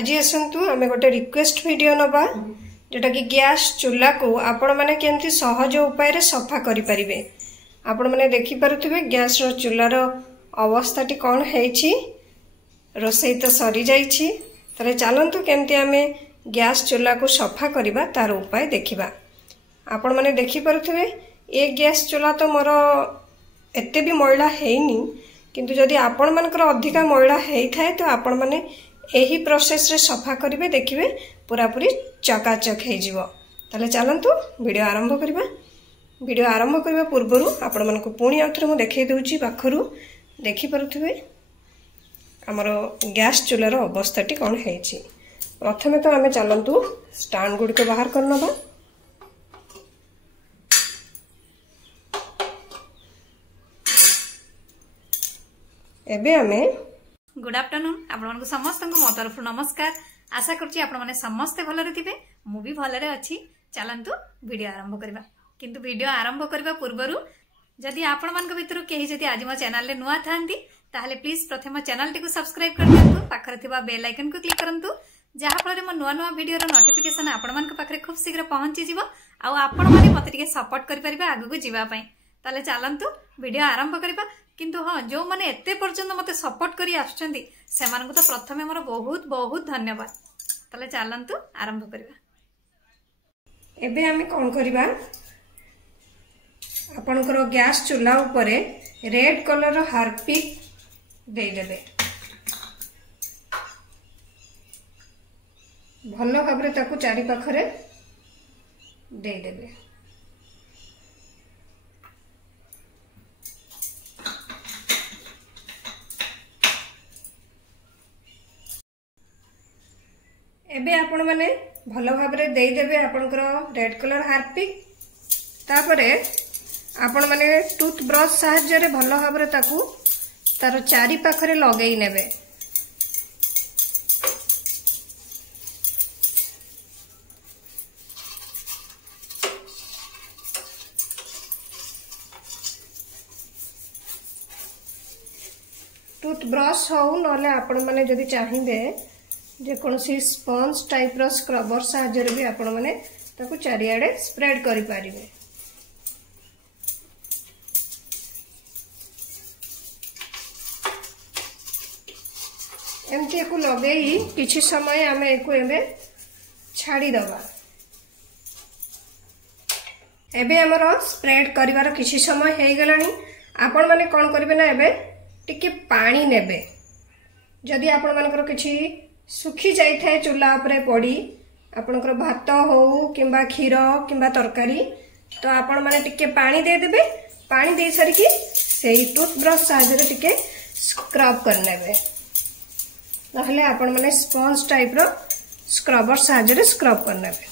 आज आसतु आम गोटे रिक्वेस्ट वीडियो नवा जोटा कि गैस चूल्हा को आपण मैंने केमती सहज उपाय रे सफा करि परिबे। आपण मैंने देखि पारुथिबे गैस रो चूल्हार अवस्थाटी कौन है। रोसई तो सरी जाइछि, ताले चलंतु केमती आमे गैस चूल्हा को सफा करिबा तार उपाय देखिबा। आपण मैंने देखि पारुथिबे ए गैस चूल्हा तो मोर एते भी मैला हेइनी, किंतु जदि आपण मानकर अधिका मैला हेइ थाए तो आपण माने एही प्रोसेस रे सफा करिवे, देखिवे पूरा पूरी चकाचक हे जिवो। ताले चलंतु वीडियो आरंभ करिबा। वीडियो आरंभ करबा पूर्वरु आपण मानको पुणी आउथरे मु देखाइ दउची। पाखरु देखि पारुथिबे हमर गैस चूल्हार अवस्थाटी कोन हेछि। प्रथमे तो आमे चलंतु स्टैंड गुडी को बाहर करनबा। एबे आमे गुड आफ्टरनून आपण समस्त मो तरफ नमस्कार। आशा करछि आपण माने समस्त भलरे थिबे, मु भी भलरे अछि। चलंतु वीडियो आरंभ करबा। किंतु वीडियो आरंभ करबा पूर्वरु जदि आपण मानक भितरु केही जदि आज मो चैनल ले नुआ थांती ताहले प्लीज प्रथम चैनल टी को सब्सक्राइब कर दियंतु। पाखरे थिबा बेल आइकन को क्लिक करंतु, जहा फଳରେ मो नुआ नुआ वीडियो रो नोटिफिकेशन आपण मानक पाखरे खूब शीघ्र पहुंची जिवो आ आपण माने मते टिके सपोर्ट करि परिबे आगु को जिबा पई। ताले चलंतु वीडियो आरंभ करबा। किंतु हाँ, जो माने एते पर्यंत मते सपोर्ट करी आछंती सेमान को तो प्रथमे मोर बहुत बहुत धन्यवाद। ताले चलंतु आरंभ करबा। एबे आमे कोन करबा, आपनकर गैस चूल्हा ऊपर रेड कलर रो हार्पिक दे देबे। भलो भाबरे ताकू चारि पाखरे दे देबे। एबे आपण माने भलो भाबरे दे देबे आपनकर रेड कलर हार्पिक। तापरे आपण माने टूथ ब्रश सहाय्य रे भलो भाबरे ताकू तार चारि पाखरे लगेई नेबे। टूथ ब्रश हो नले आपण माने जदि चाहिबे जे कोनसी स्पंज टाइप रो स्क्रबर सहाय्य रे भी आपण माने ताकू चारियाडे स्प्रेड करि पारिबे। एमती को लगेई किछि समय आमे एको एबे छाड़ी दबा। एबे हमर स्प्रेड करिवार किछि समय हे गेलानी। आपण माने कोन करिवे ना, एबे टिके पानी नेबे। जदि आपण मानकर किछि सुखी जाई थाए चूल्हा उपरे पड़ी आपनकर भात हो किंबा क्षीर किंबा तरकारी, तो आपण माने टिके पानी दे देबे। पानी दे सारी कि सेही टूथ ब्रश सहाय्य रे टिके स्क्रब कर नेबे, नहले आपण माने स्पंज टाइप रो स्क्रबर सहाय्य रे स्क्रब कर नेबे।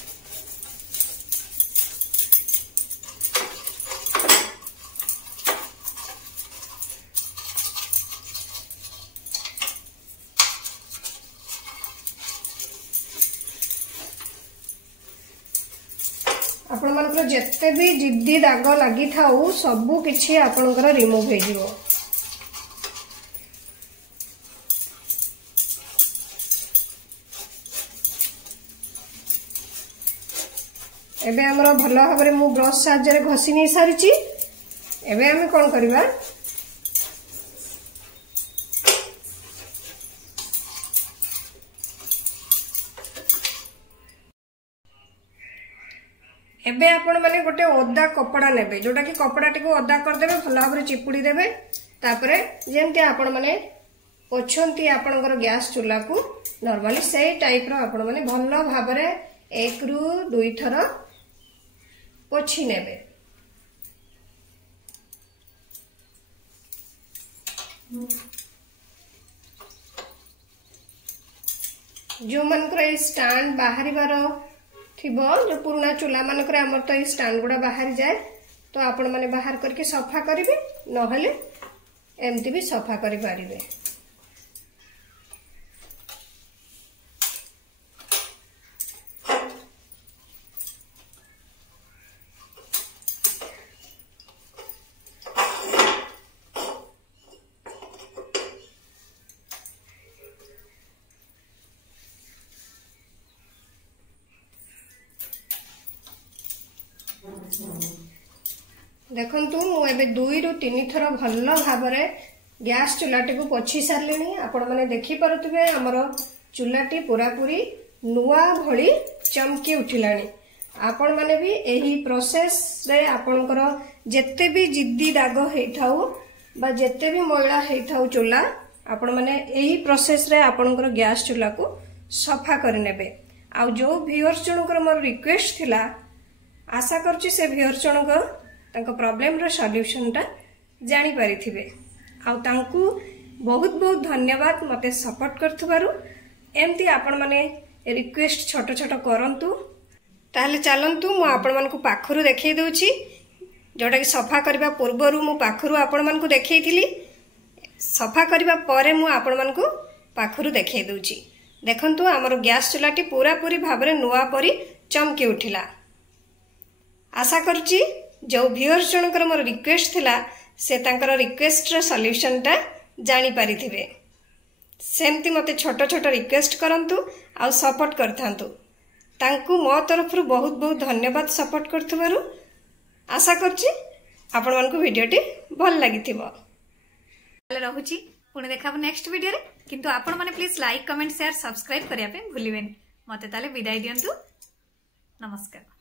आपण मानकर जेते भी जिद्दी दाग लगी थाउ सबु किछि आपनकर रिमूव हो जिवो। एबे हमरो भलो भाबरे मु ब्रश सहाय्य रे घसी नि सारिछि। एबे हम कोन करबा, एबे आपण माने गोटे ओदा कपड़ा नेबे, जोटा कि कपड़ा टिको ओदा कर देबे, भलो भाबरे चिपुड़ी देबे। तापरे जेंति आपण माने पोछंती आपनकर गैस चूल्हा को नॉर्मली सेही टाइप रो आपण माने भलो भाबरे 1 रु 2 थर पोछि नेबे। जो मनकर स्टैंड बाहरी बार थिबो, जो पुराना चूल्हा मानकर हमर तो स्टैंड गुडा बाहर जाए, तो आपण माने बाहर करके सफा करिवे, नहले एमती भी सफा करि पारिबे। देखंतु मु एबे 2 रु 3 थर भल्ल भाबरे गैस चुलाटी को पोछि सारलिनी। आपण माने देखि परथुबे हमर चुलाटी पूरा पूरी नुआ भली चमकी उठिलानी। आपण माने भी एही प्रोसेस रे आपणकर जेते भी जिद्दी दाग हेइथाउ बा जेते भी मैला हेइथाउ चुला आपण माने एही प्रोसेस रे आपणकर गैस चुला को सफा कर नेबे। आ जो व्यूअर्स जनकर मोर रिक्वेस्ट थिला आशा करछि से व्यूअर्स जनकर तांको प्रॉब्लम रो सॉल्यूशन ता जानि परिथिबे। आ तांको बहुत बहुत धन्यवाद मते सपोर्ट करथबारु। एमती आपण माने रिक्वेस्ट छोट छोट करंतु। ताहले चलंतु मु आपण मन को पाखरु देखै दउछि जोटा कि सफा करबा पूर्वरु मु पाखरु आपण मन को देखैथिली। सफा करबा परे मु आपण मन को पाखरु देखै दउछि। देखंतु हमर गैस चुलाटी पूरा पूरी भाबरे नुआ परी चमकी उठिला। आशा करछि जो व्यूअर्स जनकर मोर रिक्वेस्ट थिला से तांकर रिक्वेस्ट रो सॉल्यूशन ता जानि परिथिबे। सेमती मते छोट छोट रिक्वेस्ट करंतु आ सपोर्ट करथांतु। तांकु मो तरफरु बहुत बहुत धन्यवाद सपोर्ट करथबारु। आशा करछि आपण मन को वीडियोटी भल लागिथिबो। ताले रहुछि पुणी देखाबो नेक्स्ट वीडियो रे। किंतु आपण माने please like comment share subscribe करिया पे भूलिबेनी। मते ताले विदाई दियंतु। नमस्कार।